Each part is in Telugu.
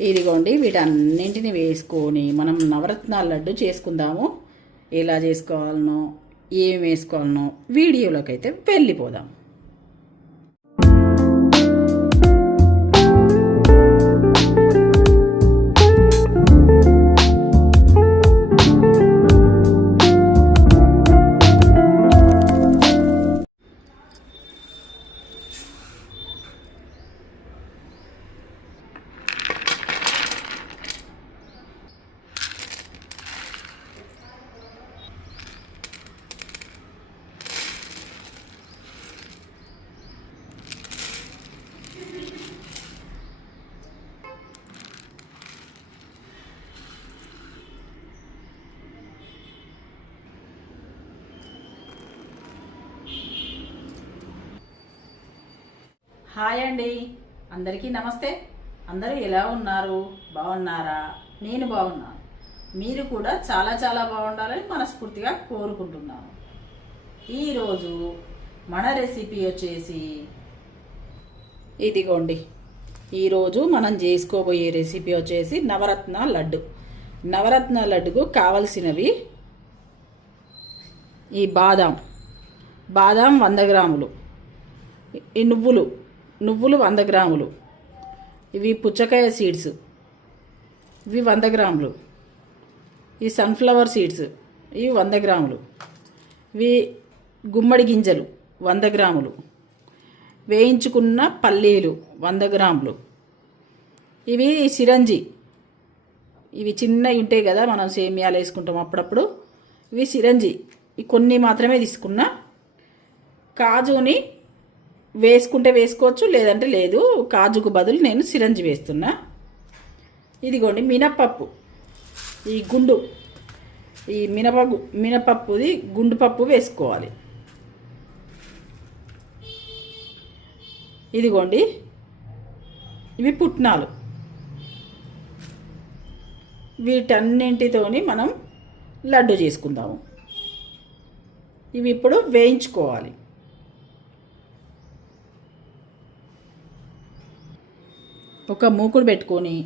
ఇదిగోండి వీటన్నింటిని వేసుకొని మనం నవరత్నాల లడ్డు చేసుకుందాము. ఎలా చేసుకోవాలనో ఏం వేసుకోవాలనో వీడియోలోకి అయితే వెళ్ళిపోదాం. హాయ్ అండి. అందరికీ నమస్తే. అందరూ ఎలా ఉన్నారు? బాగున్నారా? నేను బాగున్నాను. మీరు కూడా చాలా చాలా బాగుండాలని మనస్ఫూర్తిగా కోరుకుంటున్నాను. ఈరోజు మన రెసిపీ వచ్చేసి ఇదిగోండి. ఈరోజు మనం చేసుకోబోయే రెసిపీ వచ్చేసి నవరత్న లడ్డు. నవరత్న లడ్డుకు కావలసినవి ఈ బాదాం. బాదాం వంద గ్రాములు. ఈ నువ్వులు. నువ్వులు వంద గ్రాములు. ఇవి పుచ్చకాయ సీడ్స్. ఇవి వంద గ్రాములు. ఈ సన్ఫ్లవర్ సీడ్స్. ఇవి వంద గ్రాములు. ఇవి గుమ్మడి గింజలు. వంద గ్రాములు. వేయించుకున్న పల్లీలు. వంద గ్రాములు. ఇవి సిరంజి. ఇవి చిన్నవి ఉంటాయి కదా మనం సేమియాలు వేసుకుంటాం అప్పుడప్పుడు. ఇవి సిరంజి. కొన్ని మాత్రమే తీసుకున్నా కాజుని వేసుకుంటే వేసుకోవచ్చు లేదంటే లేదు. కాజుకు బదులు నేను సిరంజి వేస్తున్నా. ఇదిగోండి మినపప్పు ఈ గుండు ఈ మినప మినపప్పుది గుండు పప్పు వేసుకోవాలి. ఇదిగోండి ఇవి పుట్నాలు. వీటన్నింటితోని మనం లడ్డు చేసుకుందాము. ఇవి ఇప్పుడు వేయించుకోవాలి. ఒక మూకుడు పెట్టుకొని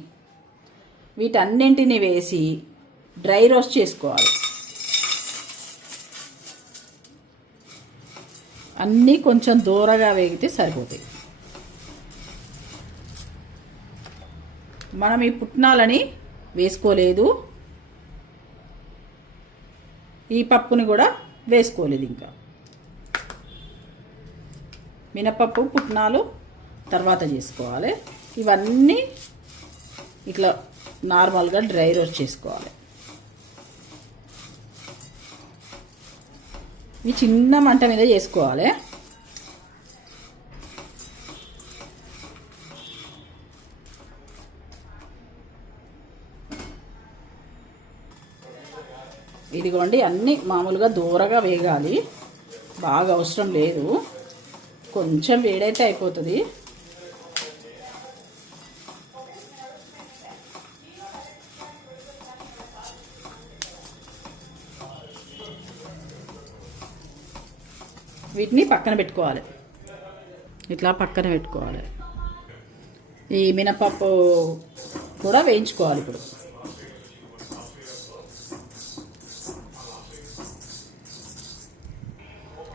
వీటన్నింటిని వేసి డ్రై రోస్ట్ చేసుకోవాలి. అన్నీ కొంచెం దూరగా వేగితే సరిపోతాయి. మనం ఈ పుట్నాలని వేసుకోలేదు. ఈ పప్పుని కూడా వేసుకోలేదు ఇంకా. మినపప్పు పుట్నాలు తర్వాత చేసుకోవాలి. ఇవన్నీ ఇట్లా నార్మల్గా డ్రై రోస్ట్ చేసుకోవాలి. ఇవి చిన్న మంట మీద చేసుకోవాలి. ఇదిగోండి అన్నీ మామూలుగా దూరగా వేగాలి. బాగా అవసరం లేదు. కొంచెం వేడైతే అయిపోతుంది. వీటిని పక్కన పెట్టుకోవాలి. ఇట్లా పక్కన పెట్టుకోవాలి. ఈ మినపప్పు కూడా వేయించుకోవాలి ఇప్పుడు.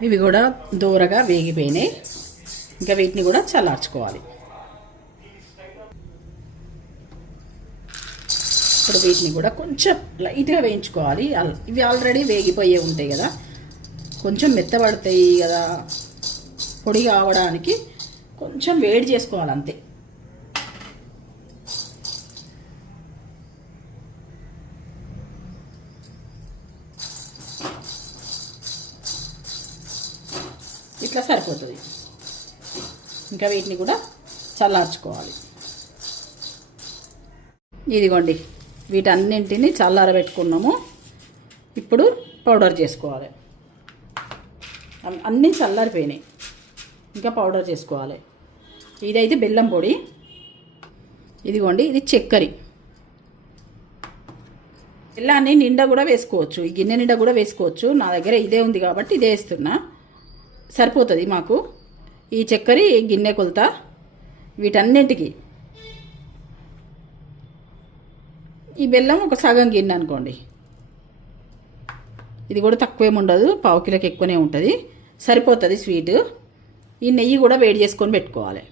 ఇవి కూడా దూరగా వేగిపోయినాయి. ఇంకా వీటిని కూడా చల్లార్చుకోవాలి. ఇప్పుడు వీటిని కూడా కొంచెం లైట్గా వేయించుకోవాలి. ఇవి ఆల్రెడీ వేగిపోయే ఉంటాయి కదా. కొంచెం మెత్తబడతాయి కదా పొడి కావడానికి కొంచెం వేడి చేసుకోవాలి అంతే. ఇట్లా సరిపోతుంది. ఇంకా వీటిని కూడా చల్లార్చుకోవాలి. ఇదిగోండి వీటన్నింటిని చల్లారబెట్టుకున్నాము. ఇప్పుడు పౌడర్ చేసుకోవాలి. అన్నీ చల్లారిపోయినాయి. ఇంకా పౌడర్ చేసుకోవాలి. ఇదైతే బెల్లం పొడి. ఇదిగోండి ఇది చక్కెర. బెల్లాన్ని నిండా కూడా వేసుకోవచ్చు. ఈ గిన్నె నిండా కూడా వేసుకోవచ్చు. నా దగ్గర ఇదే ఉంది కాబట్టి ఇదే వేస్తున్నా. సరిపోతుంది మాకు. ఈ చక్కెర ఈ గిన్నె కొలత వీటన్నింటికి. ఈ బెల్లం ఒక సగం గిన్నె అనుకోండి. ఇది కూడా తక్కువేమి ఉండదు. పావు కిలోకి ఎక్కువనే ఉంటుంది. సరిపోతుంది స్వీట్. ఈ నెయ్యి కూడా వేడి చేసుకొని పెట్టుకోవాలి.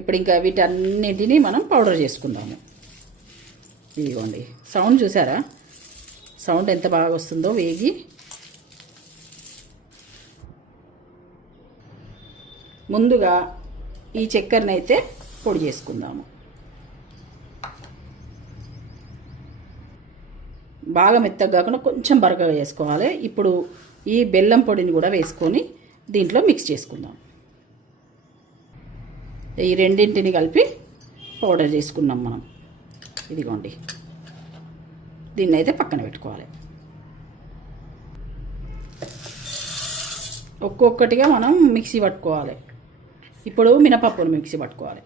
ఇప్పుడు ఇంకా వీటన్నిటినీ మనం పౌడర్ చేసుకుందాము. ఇదిగోండి. సౌండ్ చూసారా? సౌండ్ ఎంత బాగా వస్తుందో వేగి. ముందుగా ఈ చక్కెరని అయితే పొడి చేసుకుందాము. బాగా మెత్తగా కాకుండా కొంచెం బరకగా చేసుకోవాలి. ఇప్పుడు ఈ బెల్లం పొడిని కూడా వేసుకొని దీంట్లో మిక్స్ చేసుకుందాం. ఈ రెండింటిని కలిపి పౌడర్ చేసుకున్నాం మనం. ఇదిగోండి. దీన్ని అయితే పక్కన పెట్టుకోవాలి. ఒక్కొక్కటిగా మనం మిక్సీ పట్టుకోవాలి. ఇప్పుడు మినపప్పును మిక్సీ పట్టుకోవాలి.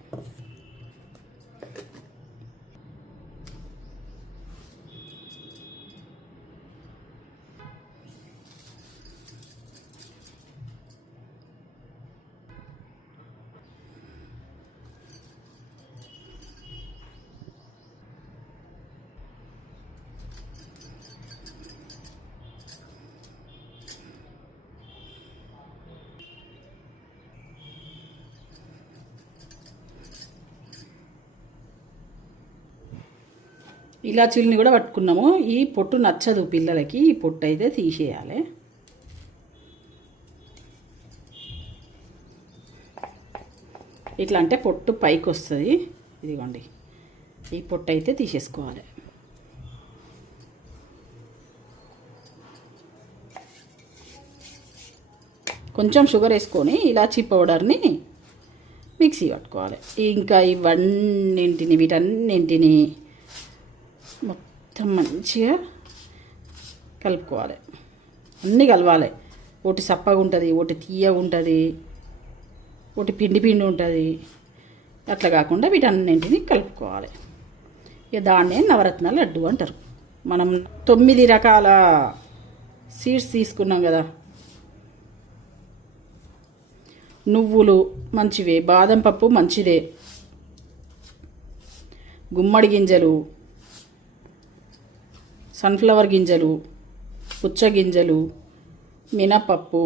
ఇలాచీలని కూడా పట్టుకున్నాము. ఈ పొట్టు నచ్చదు పిల్లలకి. ఈ పొట్టు అయితే తీసేయాలి. ఇట్లా అంటే పొట్టు పైకి వస్తుంది ఇదిగోండి. ఈ పొట్టు అయితే తీసేసుకోవాలి. కొంచెం షుగర్ వేసుకొని ఇలాచీ పౌడర్ని మిక్సీ పట్టుకోవాలి. ఇంకా ఇవన్నింటిని వీటన్నింటిని మొత్తం మంచిగా కలుపుకోవాలి. అన్నీ కలవాలి. ఒకటి సప్పగా ఉంటుంది ఒకటి తీయగా ఉంటుంది ఒకటి పిండి పిండి ఉంటుంది. అట్లా కాకుండా వీటన్నింటిని కలుపుకోవాలి. ఇక దాన్నే నవరత్న లడ్డు అంటారు. మనం తొమ్మిది రకాల సీడ్స్ తీసుకున్నాం కదా. నువ్వులు మంచివే బాదం పప్పు మంచిదే. గుమ్మడి గింజలు సన్ఫ్లవర్ గింజలు పుచ్చగింజలు మినపప్పు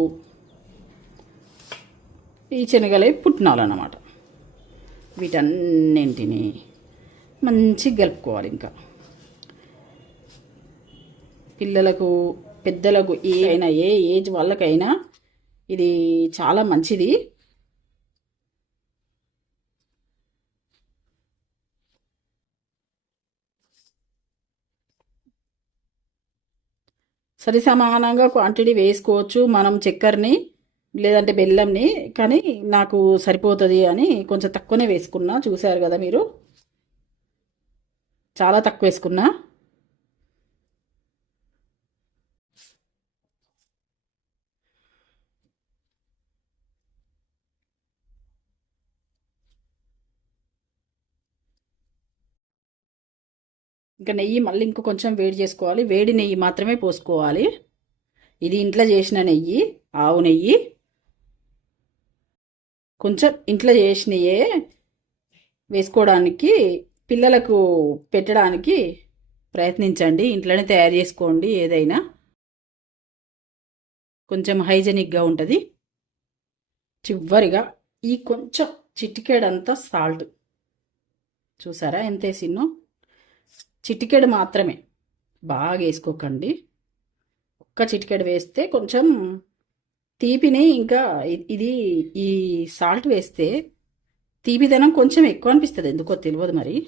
ఈ శనగలే పుట్నాలు అన్నమాట వీటన్నింటిని మంచిగా కలుపుకోవాలి ఇంకా. పిల్లలకు పెద్దలకు ఏ అయినా ఏ ఏజ్ వాళ్ళకైనా ఇది చాలా మంచిది. సరి సమానంగా క్వాంటిటీ వేసుకోవచ్చు మనం చక్కెరని లేదంటే బెల్లంని కానీ నాకు సరిపోతుంది అని కొంచెం తక్కువనే వేసుకున్నా. చూశారు కదా మీరు? చాలా తక్కువ వేసుకున్నా. ఇంకా నెయ్యి మళ్ళీ ఇంకో కొంచెం వేడి చేసుకోవాలి. వేడి నెయ్యి మాత్రమే పోసుకోవాలి. ఇది ఇంట్లో చేసిన నెయ్యి ఆవు నెయ్యి. కొంచెం ఇంట్లో చేసినయే వేసుకోవడానికి పిల్లలకు పెట్టడానికి ప్రయత్నించండి. ఇంట్లోనే తయారు చేసుకోండి ఏదైనా. కొంచెం హైజెనిక్గా ఉంటుంది. చివరిగా ఈ కొంచెం చిటికేడంతా సాల్ట్. చూసారా ఎంత వేసిన్నో చిటికెడు మాత్రమే. బాగా వేసుకోకండి. ఒక్క చిటికెడు వేస్తే కొంచెం తీపిని ఇంకా ఇది ఈ సాల్ట్ వేస్తే తీపిదనం కొంచెం ఎక్కువ అనిపిస్తుంది. ఎందుకో తెలియదు మరి.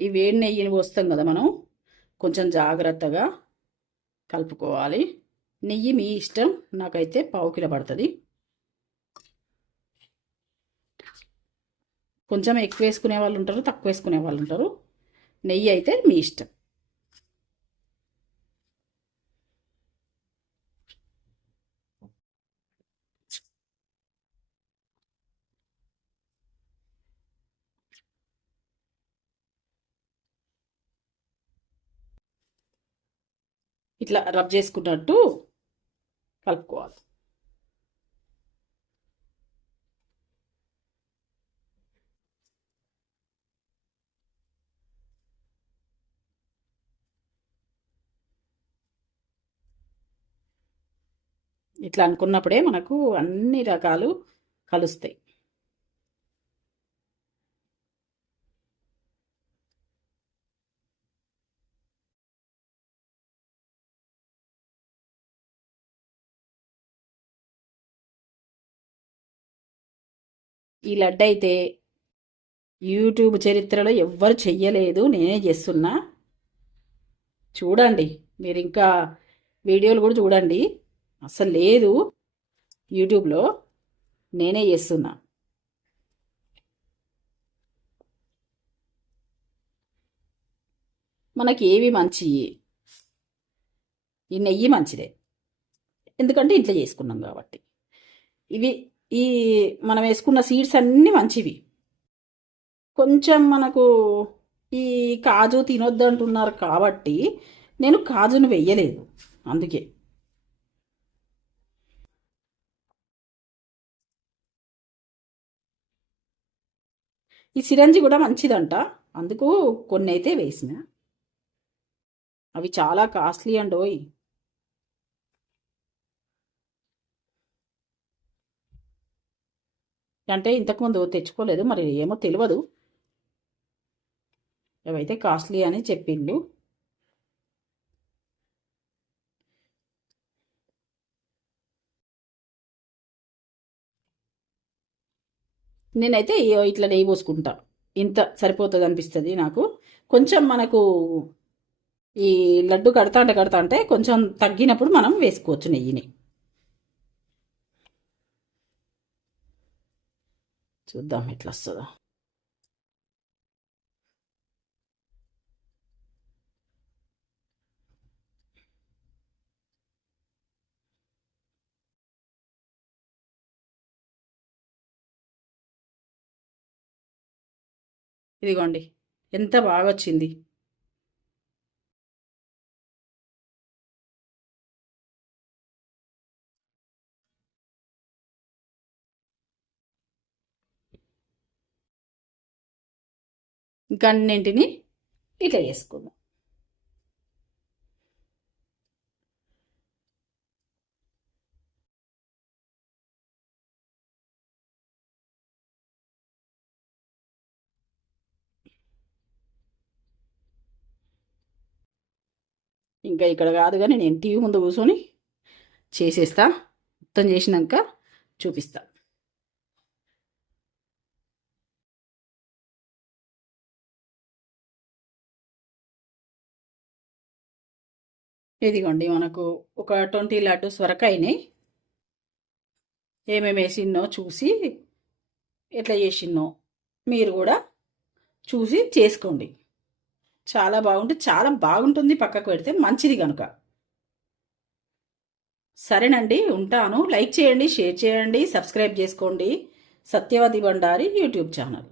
ఈ వేడి నెయ్యిని పోస్తాం కదా మనం. కొంచెం జాగ్రత్తగా కలుపుకోవాలి. నెయ్యి మీ ఇష్టం. నాకైతే పావు కిలో పడుతుంది. కొంచెం ఎక్కువ వేసుకునే వాళ్ళు ఉంటారు తక్కువ వేసుకునే వాళ్ళు ఉంటారు. నెయ్యి అయితే మీ ఇష్టం. ఇట్లా రబ్ చేసుకున్నట్టు కలుపుకోవాలి. ఇట్లా అనుకున్నప్పుడే మనకు అన్ని రకాలు కలుస్తాయి. ఈ లడ్డు అయితే యూట్యూబ్ చరిత్రలో ఎవ్వరు చెయ్యలేదు నేనే చేస్తున్నా. చూడండి మీరు ఇంకా వీడియోలు కూడా చూడండి. అసలు లేదు యూట్యూబ్లో నేనే చేస్తున్నా. మనకి ఏవి మంచి ఈ నెయ్యి మంచిదే. ఎందుకంటే ఇంట్లో చేసుకున్నాం కాబట్టి. ఇవి ఈ మనం వేసుకున్న సీడ్స్ అన్నీ మంచివి. కొంచెం మనకు ఈ కాజు తినొద్దు అంటున్నారు కాబట్టి నేను కాజును వెయ్యలేదు అందుకే. ఈ సిరంజి కూడా మంచిదంట. అందుకు కొన్ని అయితే వేసిన. అవి చాలా కాస్ట్లీ అండోయ్. అంటే ఇంతకుముందు తెచ్చుకోలేదు మరి ఏమో తెలియదు అవైతే కాస్ట్లీ అని చెప్పిండు నేనైతే ఇట్లా నెయ్యి పోసుకుంటా. ఇంత సరిపోతుంది అనిపిస్తుంది నాకు. కొంచెం మనకు ఈ లడ్డు కడతా అంటే కడతా అంటే కొంచెం తగ్గినప్పుడు మనం వేసుకోవచ్చు నెయ్యిని. చూద్దాం ఎట్లా వస్తుందో ఇదిగోండి ఎంత బాగా వచ్చింది గన్నింటిని ఇట్లా చేసుకుందాం. ఇంకా ఇక్కడ కాదు కానీ నేను టీవీ ముందు కూర్చొని చేసేస్తా. మొత్తం చేసినాక చూపిస్తాను ఇదిగోండి మనకు ఒక ట్వంటీ లడ్డూస్ వరకు అయినాయి. ఏమేమి వేసిన్నో చూసి ఎట్లా చేసిన్నో మీరు కూడా చూసి చేసుకోండి. చాలా బాగుంటుంది చాలా బాగుంటుంది పక్కకు పెడితే మంచిది కనుక సరేనండి ఉంటాను. లైక్ చేయండి షేర్ చేయండి సబ్స్క్రైబ్ చేసుకోండి. Satyavathi Bhandari YouTube channel.